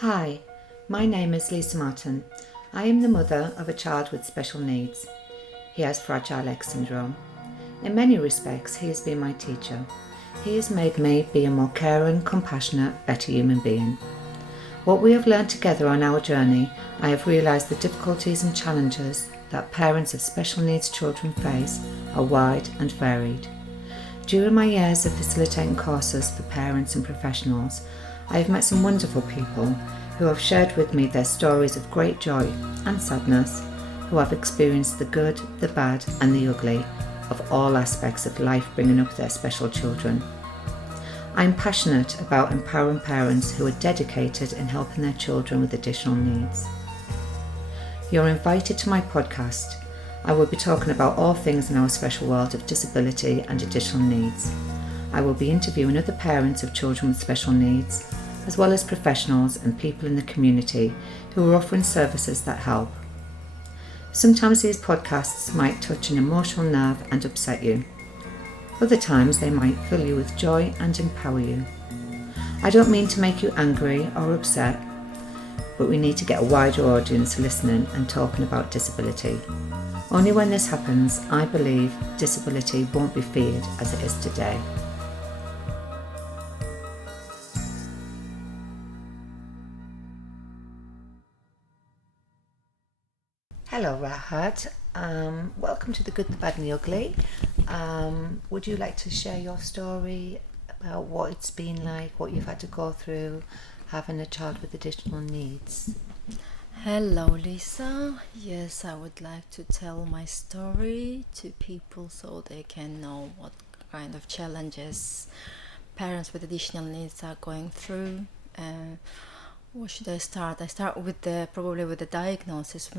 Hi, my name is Lisa Martin. I am the mother of a child with special needs. He has Fragile X syndrome. In many respects, he has been my teacher. He has made me be a more caring, compassionate, better human being. What we have learned together on our journey, I have realised the difficulties and challenges that parents of special needs children face are wide and varied. During my years of facilitating courses for parents and professionals, I have met some wonderful people who have shared with me their stories of great joy and sadness, who have experienced the good, the bad and the ugly of all aspects of life bringing up their special children. I am passionate about empowering parents who are dedicated in helping their children with additional needs. You're invited to my podcast. I will be talking about all things in our special world of disability and additional needs. I will be interviewing other parents of children with special needs, as well as professionals and people in the community who are offering services that help. Sometimes these podcasts might touch an emotional nerve and upset you. Other times they might fill you with joy and empower you. I don't mean to make you angry or upset, but we need to get a wider audience listening and talking about disability. Only when this happens, I believe disability won't be feared as it is today. Hello Rakhat, welcome to The Good, the Bad and the Ugly. Would you like to share your story about what it's been like, what you've had to go through having a child with additional needs? Hello, Lisa. Yes, I would like to tell my story to people so they can know what kind of challenges parents with additional needs are going through. Where should I start? I start with probably with the diagnosis.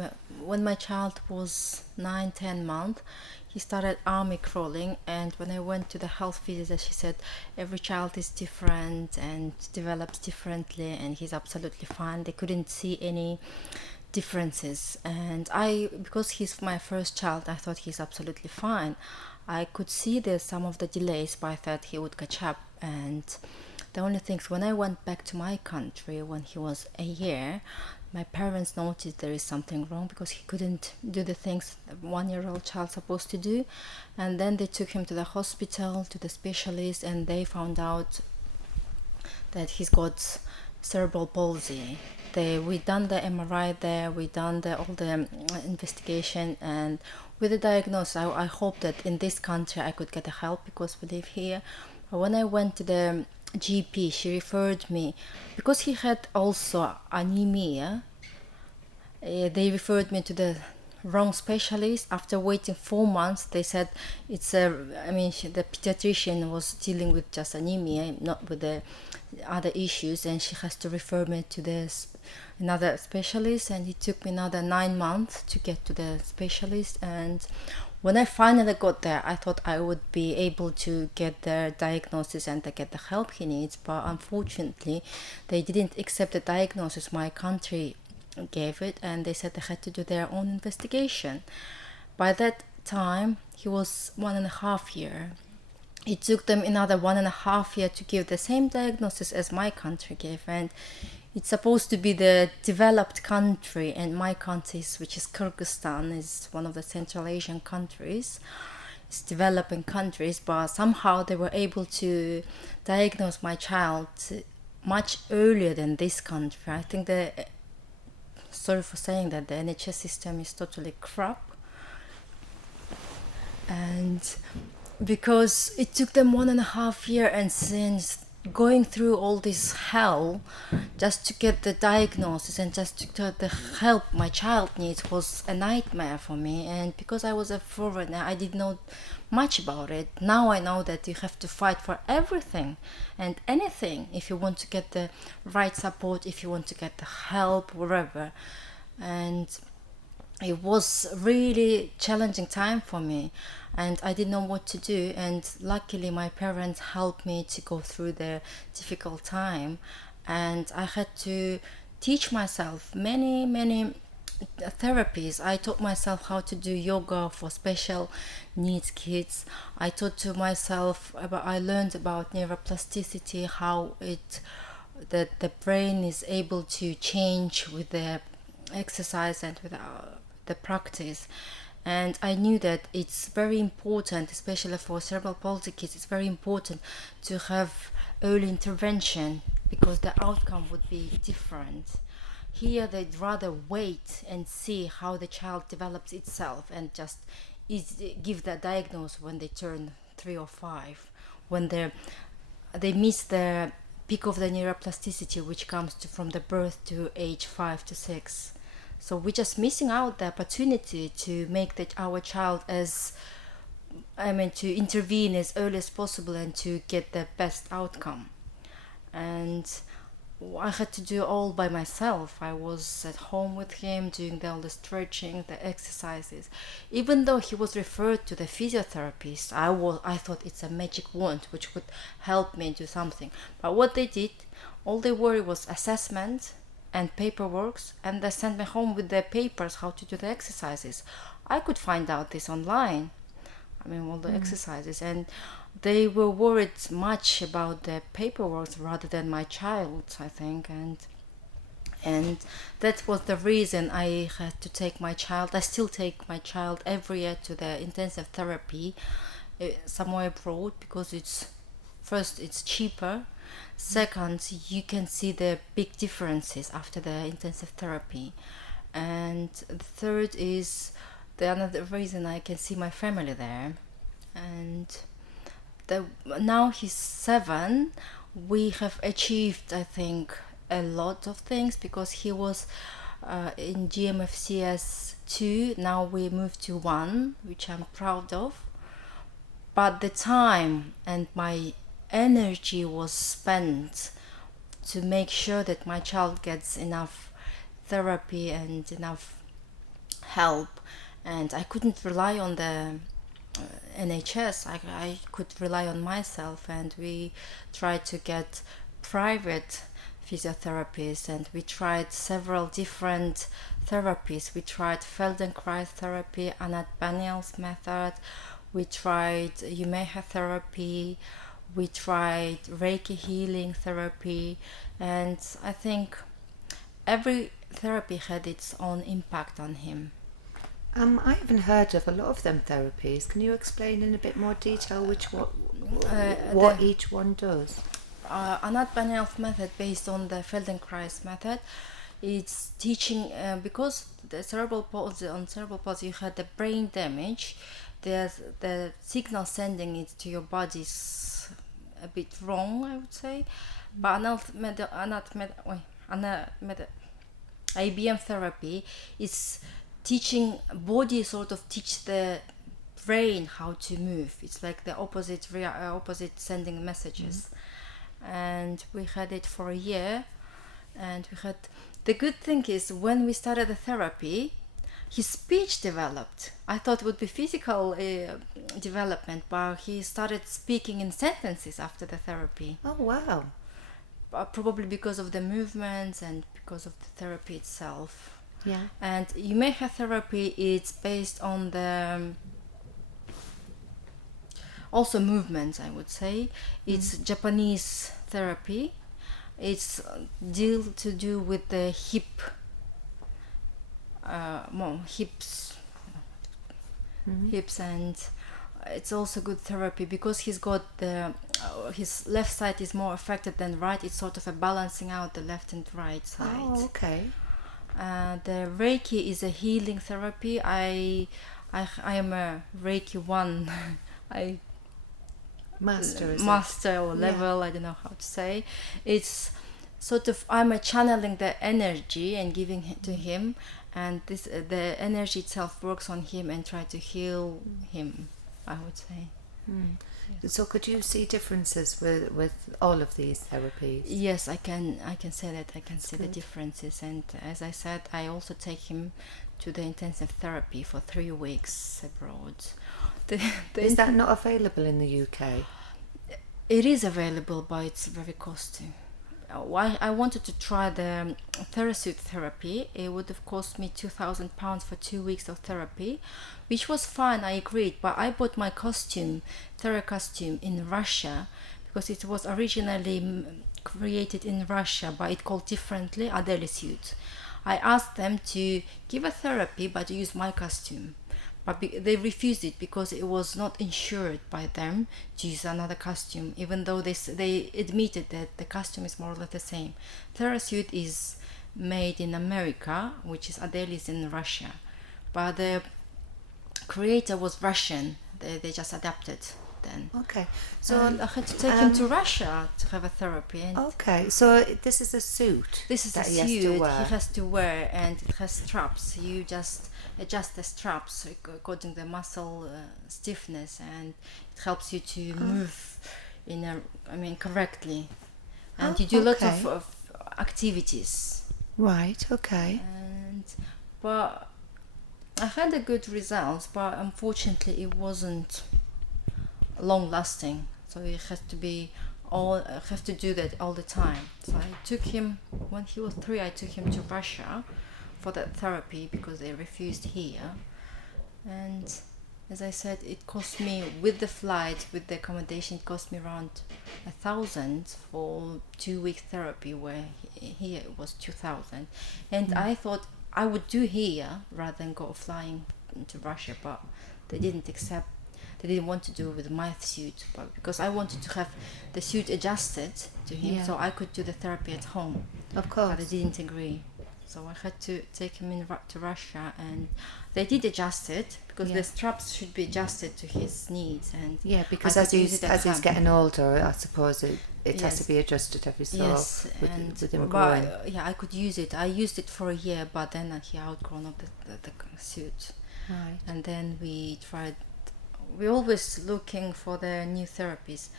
When my child was 9-10 months, he started army crawling, and when I went to the health visitor, she said every child is different and develops differently, and he's absolutely fine. They couldn't see any differences, and because he's my first child, I thought he's absolutely fine. I could see there's some of the delays, but I thought he would catch up. And the only things, when I went back to my country when he was a year, my parents noticed there is something wrong because he couldn't do the things a 1-year-old child supposed to do. And then they took him to the hospital, to the specialist, and they found out that he's got cerebral palsy. We done the MRI there, we done all the investigation, and with the diagnosis, I hope that in this country I could get the help because we live here. But when I went to the GP, she referred me because he had also anemia. They referred me to the wrong specialist. After waiting 4 months, they said the pediatrician was dealing with just anemia, not with the other issues, and she has to refer me to another specialist, and it took me another 9 months to get to the specialist. And when I finally got there, I thought I would be able to get the diagnosis and to get the help he needs, but unfortunately they didn't accept the diagnosis my country gave it, and they said they had to do their own investigation. By that time he was 1.5 years. It took them another 1.5 years to give the same diagnosis as my country gave, and it's supposed to be the developed country, and my country, which is Kyrgyzstan, is one of the Central Asian countries. It's developing countries, but somehow they were able to diagnose my child much earlier than this country. I think sorry for saying that, the NHS system is totally crap. And because it took them 1.5 years, and since going through all this hell just to get the diagnosis and just to get the help my child needs was a nightmare for me. And because I was a foreigner, I didn't know much about it. Now I know that you have to fight for everything and anything if you want to get the right support, if you want to get the help, wherever. And it was really challenging time for me, and I didn't know what to do. And luckily my parents helped me to go through the difficult time, and I had to teach myself many therapies. I taught myself how to do yoga for special needs kids. I learned about neuroplasticity, how it that the brain is able to change with the exercise and with the practice. And I knew that it's very important, especially for cerebral palsy kids, it's very important to have early intervention because the outcome would be different. Here they'd rather wait and see how the child develops itself and just give the diagnosis when they turn 3 or 5, when they miss the peak of the neuroplasticity, which comes from the birth to age 5 to 6. So we're just missing out the opportunity to make our child to intervene as early as possible and to get the best outcome. And I had to do all by myself. I was at home with him doing all the stretching, the exercises. Even though he was referred to the physiotherapist, I thought it's a magic wand which would help me do something. But what they did, all they worry was assessment and paperwork, and they sent me home with the papers how to do the exercises. I could find out this online. All the exercises, and they were worried much about the paperwork rather than my child, I think, and that was the reason I had to take my child. I still take my child every year to the intensive therapy somewhere abroad, because it's cheaper. Second, you can see the big differences after the intensive therapy, and the third is another reason I can see my family there. And now he's 7. We have achieved, I think, a lot of things, because he was in GMFCS 2. Now we moved to 1, which I'm proud of. But the time and my energy was spent to make sure that my child gets enough therapy and enough help. And I couldn't rely on the NHS. I could rely on myself, and we tried to get private physiotherapists, and we tried several different therapies. We tried Feldenkrais therapy, Anat Baniel's method, we tried Yumeha therapy, we tried Reiki healing therapy, and I think every therapy had its own impact on him. I haven't heard of a lot of them therapies. Can you explain in a bit more detail what each one does? Anat Baniel's method, based on the Feldenkrais method, it's teaching, because the cerebral palsy, you had the brain damage. There's the signal sending it to your body is a bit wrong, I would say. But IBM therapy is teaching body, sort of teach the brain how to move. It's like the opposite sending messages. And we had it for a year, and the good thing is, when we started the therapy, his speech developed. I thought it would be physical development, but he started speaking in sentences after the therapy. Oh, wow. Probably because of the movements and because of the therapy itself. Yeah. And Yumeha therapy, it's based on the also movements, I would say. It's Japanese therapy. It's to do with the hips, and it's also good therapy because he's got his left side is more affected than right. It's sort of a balancing out the left and right side. Oh, okay. The Reiki is a healing therapy. I am a Reiki 1. Master or level, I don't know how to say. It's sort of, I'm channeling the energy and giving it to him, and the energy itself works on him and try to heal him, I would say. Yes. So could you see differences with all of these therapies? Yes, I can say that. I can see the differences, and as I said, I also take him to the intensive therapy for 3 weeks abroad. Is that not available in the UK? It is available, but it's very costly. I wanted to try the TheraSuit therapy. It would have cost me £2,000 for 2 weeks of therapy, which was fine, I agreed, but I bought my Thera costume in Russia because it was originally created in Russia, but it's called differently, Adeli suit. I asked them to give a therapy but use my costume. But they refused it because it was not insured by them to use another costume, even though they admitted that the costume is more or less the same. TheraSuit is made in America, which is Adeli's in Russia. But the creator was Russian. They just adapted then. Okay. So I had to take him to Russia to have a therapy. And okay, so this is a suit. this is a that suit he he has to wear, and it has straps. You just adjust the straps according to the muscle stiffness, and it helps you to move correctly. And you do a lot of activities. Right. Okay. But I had a good results, but unfortunately it wasn't long lasting. So you have to do that all the time. So I took him when he was 3. I took him to Russia for that therapy because they refused here. And as I said, it cost me, with the flight, with the accommodation, it cost me around 1,000 for 2-week therapy, where here it was 2,000. And I thought I would do here rather than go flying to Russia, but they didn't accept. They didn't want to do with my suit, but because I wanted to have the suit adjusted to him, so I could do the therapy at home. Of course. But they didn't agree. So I had to take him to Russia, and they did adjust it because the straps should be adjusted to his needs. And because as he's getting older, I suppose it has to be adjusted every so with him growing. I could use it. I used it for a year, but then he outgrown of the suit. Right. And then we tried. We're always looking for the new therapies.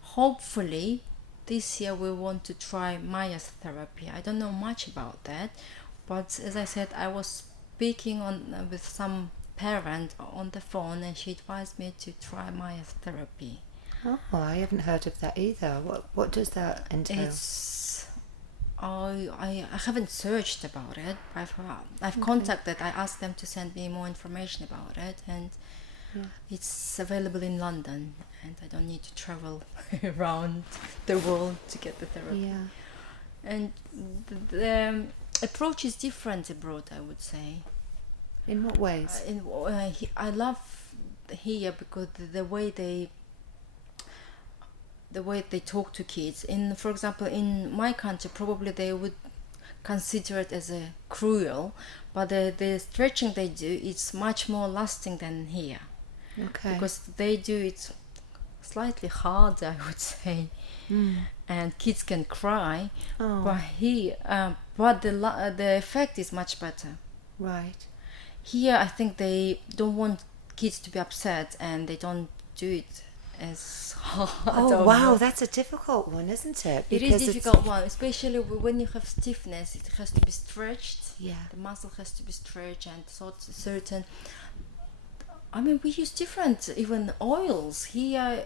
Hopefully, this year we want to try Maya's therapy. I don't know much about that, but as I said, I was speaking with some parent on the phone, and she advised me to try Maya's therapy. Oh, I haven't heard of that either. What does that entail? I haven't searched about it. I've contacted. I asked them to send me more information about it, and it's available in London, and I don't need to travel around the world to get the therapy. Yeah. And the approach is different abroad, I would say. In what ways? I love here because the way they talk to kids. For example, in my country, probably they would consider it as a cruel, but the stretching they do, it's much more lasting than here. Okay. Because they do it slightly harder, I would say, and kids can cry. But the effect is much better. Right. Here, I think they don't want kids to be upset, and they don't do it as hard. Oh wow, that's a difficult one, isn't it? It is a difficult one, especially when you have stiffness. It has to be stretched. Yeah. The muscle has to be stretched, and certain. I mean, we use different even oils here.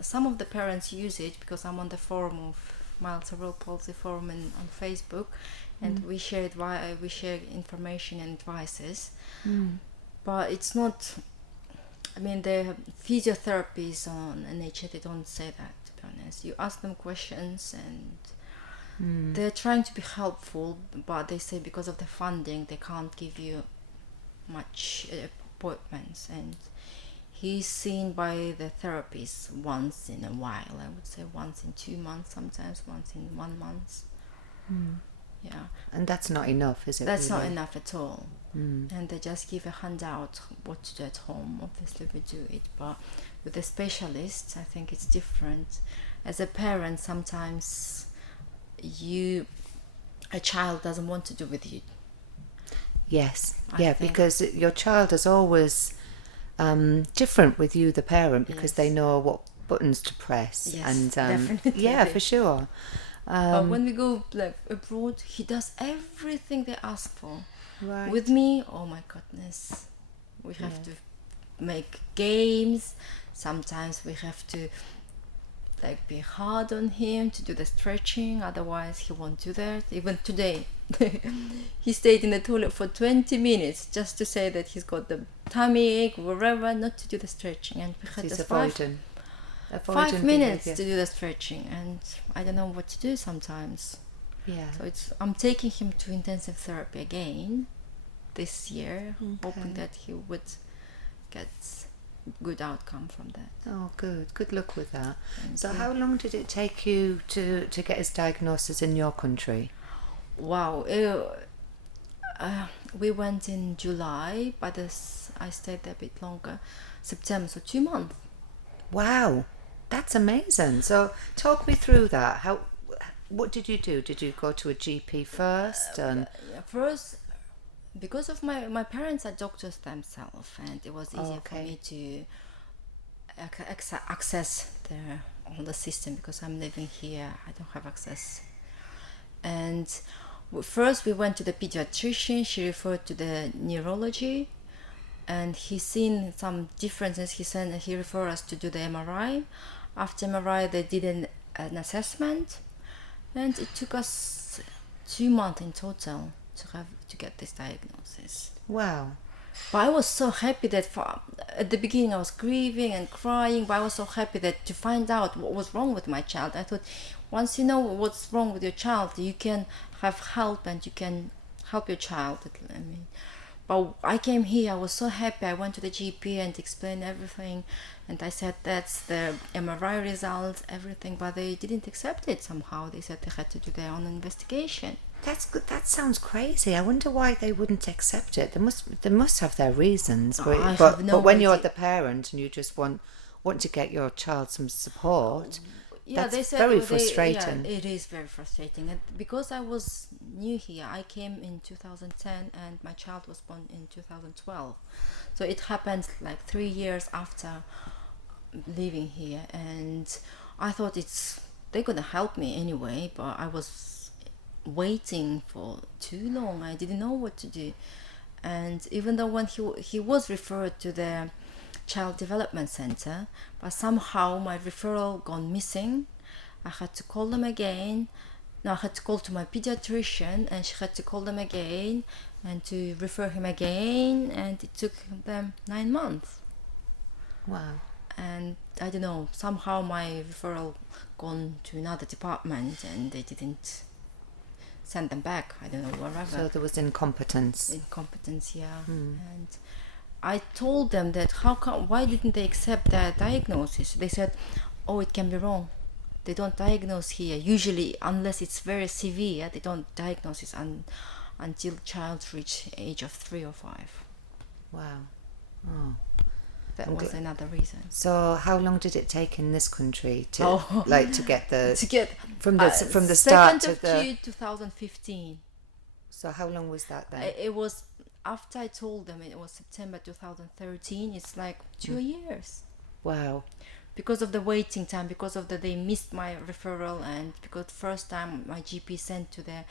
Some of the parents use it because I'm on the forum of Mild Cerebral Palsy forum on Facebook, and we share information and advices. But it's not. I mean, the physiotherapists on NHS, they don't say that, to be honest. You ask them questions, and they're trying to be helpful, but they say because of the funding, they can't give you much appointments. And he's seen by the therapist once in a while. I would say once in 2 months, sometimes once in 1 month. Yeah. And that's not enough, is it? That's really? not enough at all. And they just give a handout what to do at home. Obviously we do it, but with the specialists I think it's different. As a parent, sometimes a child doesn't want to do with you. Yes. I think. Because your child is always different with you, the parent, because they know what buttons to press. Yes, and definitely. yeah, for sure. When we go abroad, he does everything they ask for. Right. With me, oh my goodness, we have to make games. Sometimes we have to be hard on him to do the stretching, otherwise he won't do that. Even today he stayed in the toilet for 20 minutes just to say that he's got the tummy ache, whatever, not to do the stretching. And we had He's this avoiding. avoidant 5 minutes behaviour. to do the stretching, and I don't know what to do sometimes. Yeah. So I'm taking him to intensive therapy again this year, hoping Okay. that he would get good outcome from that. Oh, good. Good luck with that. Thank So you. how long did it take you to get his diagnosis in your country? Wow. We went in July, but I stayed there a bit longer. September, so 2 months. Wow, that's amazing. So talk me through that. What did you do? Did you go to a GP first? And First, because of my parents are doctors themselves, and it was easier for Okay. me to access all the system, because I'm living here. I don't have access. And first we went to the pediatrician. She referred to the neurology, and he seen some differences. He referred us to do the MRI. After MRI, they did an assessment, and it took us 2 months in total to get this diagnosis. wow. But I was so happy that at the beginning I was grieving and crying, but I was so happy that to find out what was wrong with my child. I thought, once you know what's wrong with your child, you can have help and you can help your child. But I came here, I was so happy. I went to the GP and explained everything, and I said that's the MRI results, everything, but they didn't accept it somehow. They said they had to do their own investigation. That's good. That sounds crazy. I wonder why they wouldn't accept it. They must have their reasons. I But have no when you're idea. the parent and you just want to get your child some support, Yeah, that's they said very they- frustrating. Yeah, it is very frustrating. And because I was new here, I came in 2010 and my child was born in 2012. So it happened like 3 years after living here, and I thought they're gonna help me anyway, but I was waiting for too long. I didn't know what to do. And even though when he was referred to the child development center, but somehow my referral gone missing. I had to call them again. Now I had to call to my pediatrician, and she had to call them again and to refer him again, and it took them 9 months. Wow. And I don't know, somehow my referral gone to another department and they didn't send them back. I don't know, wherever. So there was incompetence. Incompetence, yeah. And I told them that why didn't they accept that diagnosis? They said, oh, it can be wrong. They don't diagnose here. Usually, unless it's very severe, they don't diagnose it until child reach age of 3 or 5. Wow. Oh. That I'm was gl- another reason. So how long did it take in this country to Oh. to get the To get from the start 2nd to of the? June 2015. So how long was that then? It was after I told them it was September 2013. It's like 2 years. Wow. Because of the waiting time, because of they missed my referral, and because first time my GP sent to the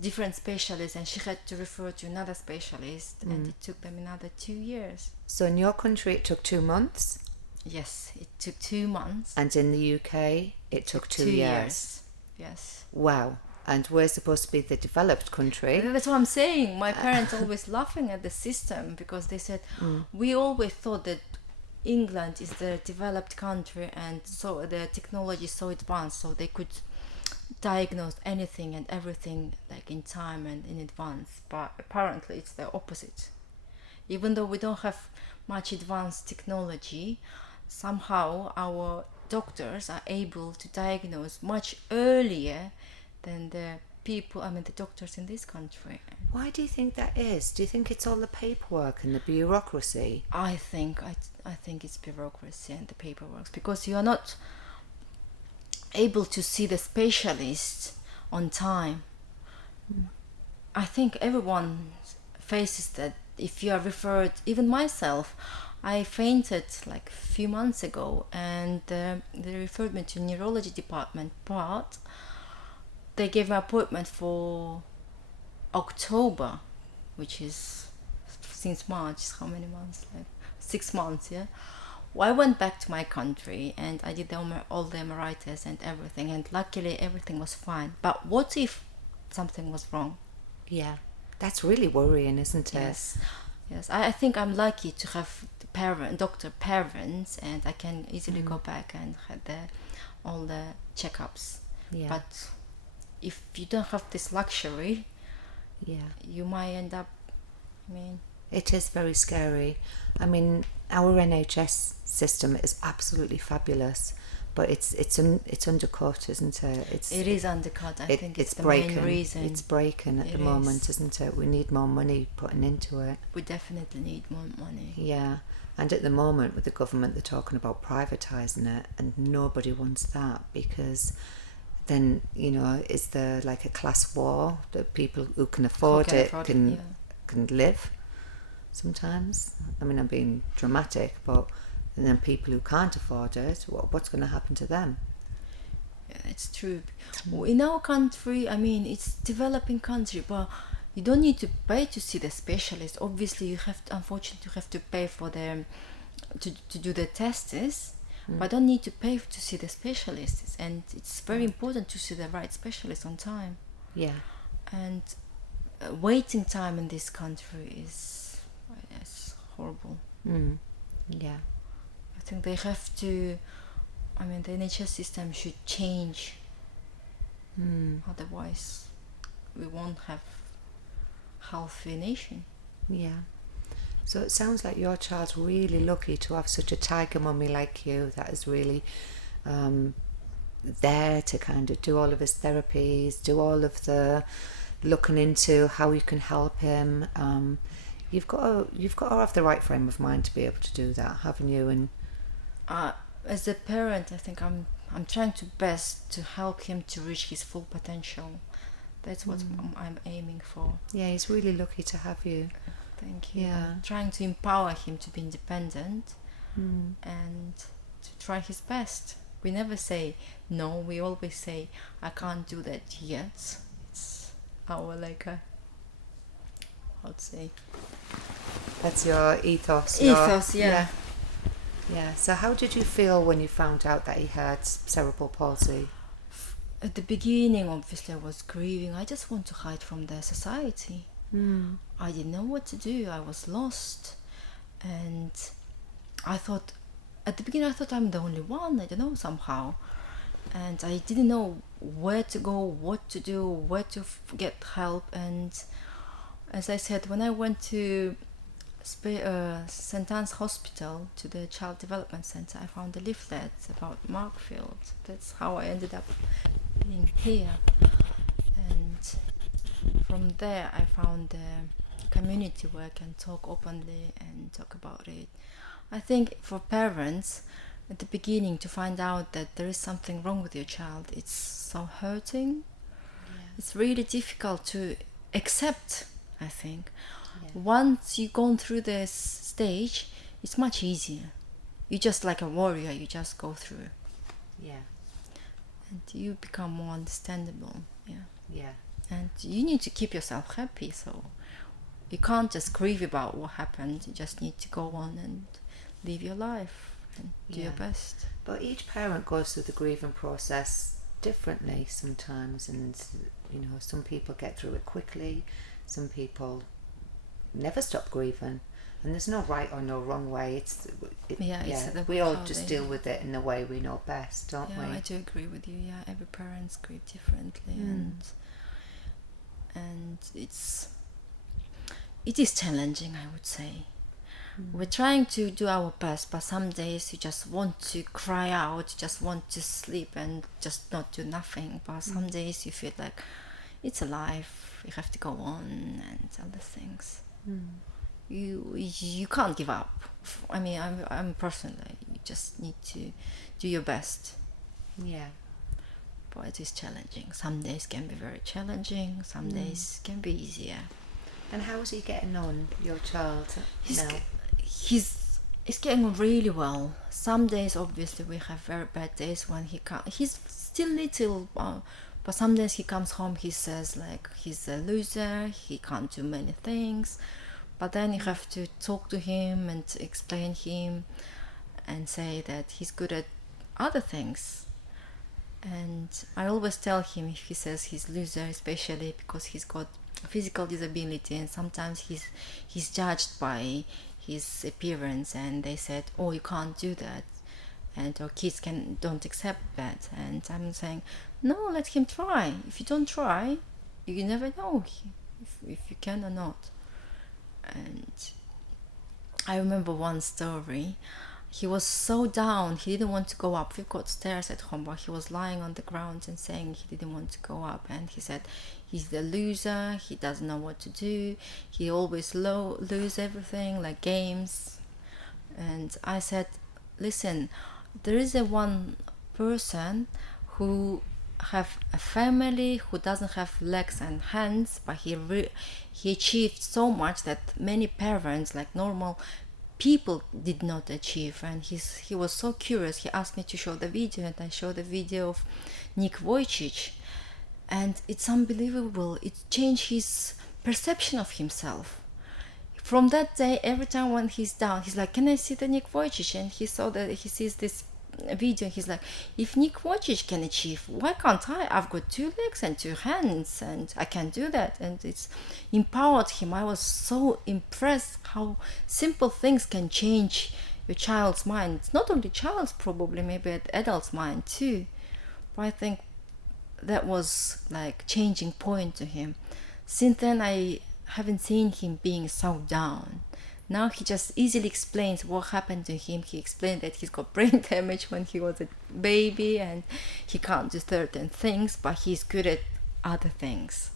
different specialist, and she had to refer to another specialist, and it took them another 2 years. So in your country it took 2 months, Yes, it took 2 months. and in the UK it took 2 years. Yes. Wow. And we're supposed to be the developed country. That's what I'm saying. My parents always laughing at the system, because they said we always thought that England is the developed country, and so the technology is so advanced, so they could diagnose anything and everything like in time and in advance. But apparently it's the opposite. Even though we don't have much advanced technology, somehow our doctors are able to diagnose much earlier than the doctors in this country. Why do you think that is? Do you think it's all the paperwork and the bureaucracy? I think it's bureaucracy and the paperwork, because you are not able to see the specialist on time. I think everyone faces that. If you are referred, even myself, I fainted like a few months ago, and they referred me to neurology department, but they gave me an appointment for October, which is since March. How many months? Like 6 months, yeah. Well, I went back to my country and I did all the MRI tests and everything, and luckily everything was fine. But what if something was wrong? Yeah. That's really worrying, isn't it? Yes. I think I'm lucky to have the doctor parents, and I can easily go back and have all the checkups. Yeah. But if you don't have this luxury, Yeah. you might end up, It is very scary. I mean, our NHS system is absolutely fabulous, but it's undercut, isn't it? it is undercut. I think it's the main reason. It's breaking at the moment, isn't it? We need more money putting into it. We definitely need more money. Yeah, and at the moment with the government, they're talking about privatising it, and nobody wants that, because then, is there like a class war that people who can afford it can live? Sometimes, I mean, I'm being dramatic, but and then people who can't afford it, what's going to happen to them? Yeah, it's true. In our country, I mean, it's developing country, but you don't need to pay to see the specialist. Obviously, unfortunately, you have to pay for them to do the tests, but don't need to pay to see the specialists. And it's very important to see the right specialist on time. Yeah. And waiting time in this country is horrible. Yeah. I think they have to. I mean, the NHS system should change. Otherwise, we won't have healthy nation. Yeah. So it sounds like your child's really lucky to have such a tiger mummy like you that is really there to kind of do all of his therapies, do all of the looking into how you can help him. You've got to have the right frame of mind to be able to do that, haven't you? And as a parent, I think I'm trying to best to help him to reach his full potential. That's what I'm aiming for. Yeah, he's really lucky to have you. Thank you. Yeah. I'm trying to empower him to be independent and to try his best. We never say no. We always say, I can't do that yet. It's our how to say. That's your ethos. Yeah. Yeah. So how did you feel when you found out that he had cerebral palsy? At the beginning, obviously, I was grieving. I just want to hide from the society. I didn't know what to do. I was lost. And at the beginning, I thought I'm the only one. I don't know, somehow. And I didn't know where to go, what to do, where to get help. And as I said, when I went to St. Anne's Hospital, to the Child Development Center, I found a leaflet about Markfield. That's how I ended up being here. And from there, I found a community where I can talk openly and talk about it. I think for parents, at the beginning, to find out that there is something wrong with your child, it's so hurting. Yeah. It's really difficult to accept, I think. Yeah. Once you've gone through this stage, it's much easier. You're just like a warrior, you just go through. Yeah. And you become more understandable. Yeah. Yeah. And you need to keep yourself happy, so you can't just grieve about what happened. You just need to go on and live your life and do your best. But each parent goes through the grieving process differently sometimes, and some people get through it quickly, some people never stop grieving, and there's no right or no wrong way. We all just deal with it in the way we know best, don't we? I do agree with you. Yeah, every parent's grieve differently, and it is challenging, I would say. We're trying to do our best, but some days you just want to cry out, you just want to sleep and just not do nothing. But some days you feel like it's a life, you have to go on and other things. You can't give up. I mean, I'm personally, you just need to do your best. Yeah. But it is challenging. Some days can be very challenging, some days can be easier. And how is he getting on, your child, now? He's getting on really well. Some days, obviously, we have very bad days when he can't. He's still little, but some days he comes home, he says like he's a loser, he can't do many things. But then you have to talk to him and explain him and say that he's good at other things. And I always tell him, if he says he's loser, especially because he's got physical disability, and sometimes he's judged by his appearance, and they said, oh, you can't do that, and our kids don't accept that. And I'm saying, no, let him try. If you don't try, you never know if you can or not. And I remember one story. He was so down, he didn't want to go up. We've got stairs at home, but he was lying on the ground and saying he didn't want to go up. And he said he's the loser, he doesn't know what to do, he always lose everything, like games. And I said, listen, there is one person who have a family, who doesn't have legs and hands, but he achieved so much that many parents, like normal people, did not achieve. And he was so curious. He asked me to show the video, and I showed the video of Nick Vujicic, and it's unbelievable. It changed his perception of himself. From that day, every time when he's down, he's like, can I see the Nick Vujicic? And he sees this video, he's like, if Nick Vujicic can achieve, why can't I? I've got 2 legs and 2 hands, and I can do that. And it's empowered him. I was so impressed how simple things can change your child's mind. It's not only child's, probably maybe an adult's mind too. But I think that was like changing point to him. Since then, I haven't seen him being so down. Now he just easily explains what happened to him. He explained that he's got brain damage when he was a baby, and he can't do certain things, but he's good at other things.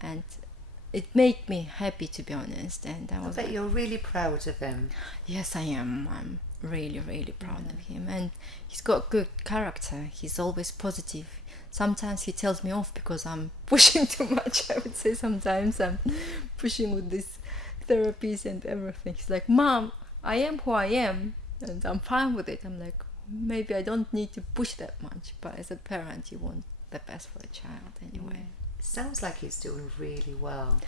And it made me happy, to be honest. And I bet you're really proud of him. Yes, I am. I'm really, really proud of him. And he's got good character. He's always positive. Sometimes he tells me off because I'm pushing too much. I would say sometimes I'm pushing with this therapies and everything. He's like, Mom, I am who I am, and I'm fine with it. I'm like, maybe I don't need to push that much, but as a parent, you want the best for the child anyway. It sounds like he's doing really well.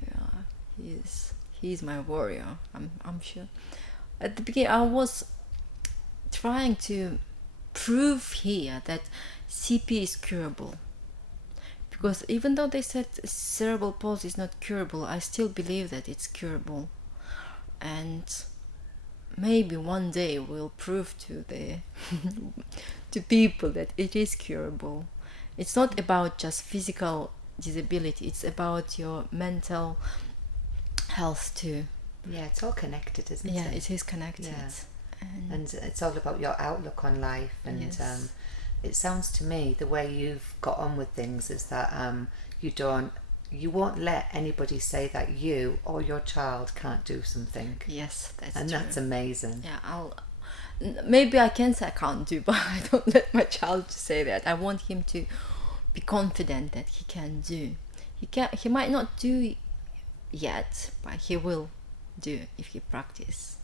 Yeah, he is. He's my warrior. I'm sure. At the beginning, I was trying to prove here that CP is curable. Because even though they said cerebral palsy is not curable, I still believe that it's curable. And maybe one day we'll prove to to people that it is curable. It's not about just physical disability, it's about your mental health too. Yeah, it's all connected, isn't it? Yeah, it is connected. Yeah. And it's all about your outlook on life. And yes. It sounds to me the way you've got on with things is that you won't let anybody say that you or your child can't do something. Yes, that's and true. That's amazing. Yeah, maybe I can say I can't do, but I don't let my child say that. I want him to be confident that he can do. He might not do yet, but he will do if he practice.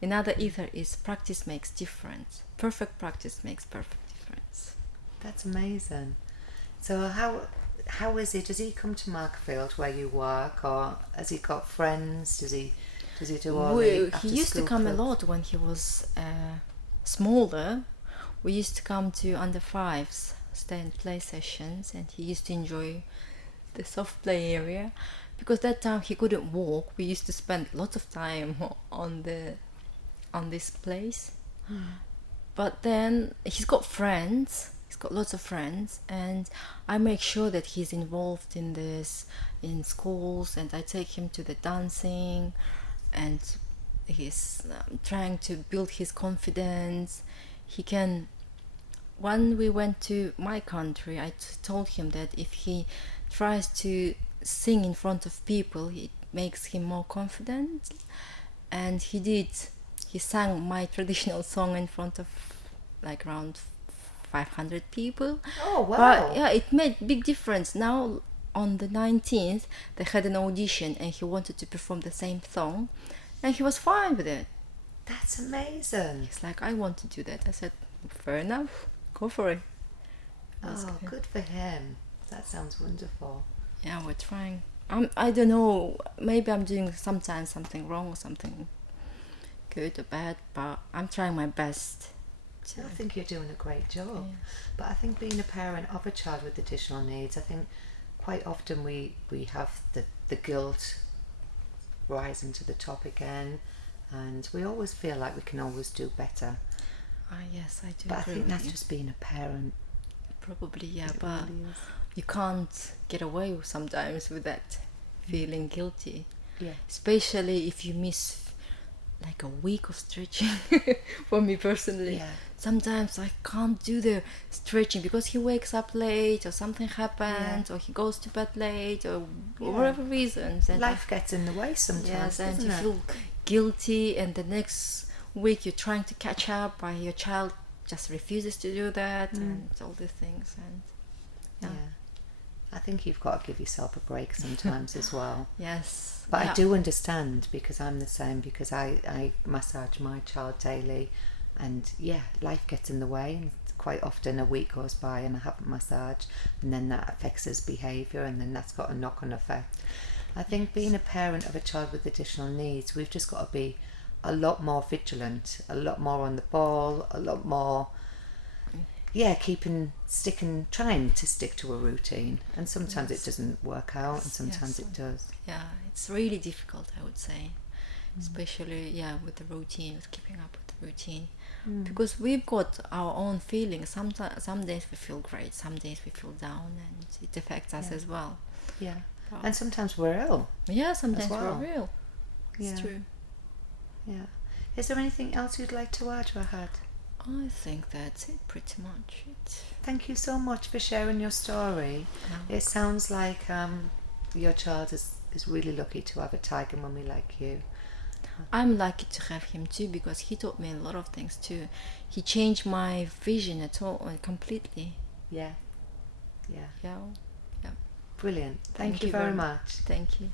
Another ether is practice makes difference. Perfect practice makes perfect difference. That's amazing. So how is it? Does he come to Markfield where you work, or has he got friends? Does he do all the after He used to come clubs? a lot when he was smaller. We used to come to under 5s, stay and play sessions, and he used to enjoy the soft play area. Because that time he couldn't walk, we used to spend lots of time on this place. But then he's got friends. He's got lots of friends, and I make sure that he's involved in this in schools, and I take him to the dancing, and he's trying to build his confidence. He can. When we went to my country, I told him that if he tries to sing in front of people, it makes him more confident, and he did. He sang my traditional song in front of like around 500 people. Oh wow! But yeah, it made big difference. Now on the 19th, they had an audition, and he wanted to perform the same song, and he was fine with it. That's amazing. He's like, I want to do that. I said, fair enough, go for it. That's Good for him. That sounds wonderful. Yeah, we're trying. I don't know, maybe I'm doing sometimes something wrong or something good or bad, but I'm trying my best. I think you're doing a great job. Yeah. But I think being a parent of a child with additional needs, I think quite often we have the guilt rising to the top again. and we always feel like we can always do better. Yes, I do But I agree think with that's you. just being a parent. Probably, yeah, It but really is. you can't get away sometimes with that feeling guilty, Yeah. especially if you miss like a week of stretching. For me personally, Yeah. sometimes I can't do the stretching because he wakes up late or something happens or he goes to bed late or whatever reasons, and Life gets in the way sometimes, yes, and doesn't you it? feel guilty, and the next week you're trying to catch up, but your child just refuses to do that, and all these things, and Yeah. I think you've got to give yourself a break sometimes as well. yes, But I do understand, because I'm the same, because I massage my child daily, and life gets in the way, and quite often a week goes by and I haven't massaged, and then that affects his behaviour, and then that's got a knock-on effect. I think being a parent of a child with additional needs, we've just got to be a lot more vigilant, a lot more on the ball, a lot more trying to stick to a routine, and sometimes it doesn't work out, and sometimes it does. Yeah, it's really difficult, I would say, especially with the routine, with keeping up with the routine, because we've got our own feelings. Sometimes, some days we feel great, some days we feel down, and it affects us as well. Yeah, and sometimes we're ill. Yeah, sometimes well. we're real. It's true. Yeah. Is there anything else you'd like to add, Rakhat? I think that's it, pretty much. Thank you so much for sharing your story. It sounds like your child is really lucky to have a tiger mummy like you. I'm lucky to have him too, because he taught me a lot of things too. He changed my vision completely. Yeah. Brilliant. Thank you very much. Thank you.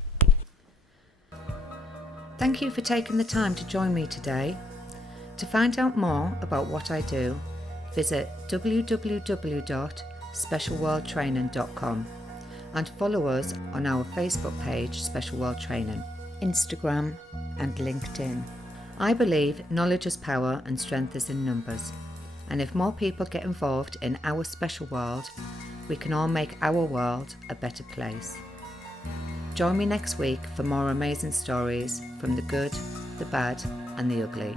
Thank you for taking the time to join me today. To find out more about what I do, visit www.specialworldtraining.com and follow us on our Facebook page, Special World Training, Instagram and LinkedIn. I believe knowledge is power and strength is in numbers. And if more people get involved in our special world, we can all make our world a better place. Join me next week for more amazing stories from the good, the bad and the ugly.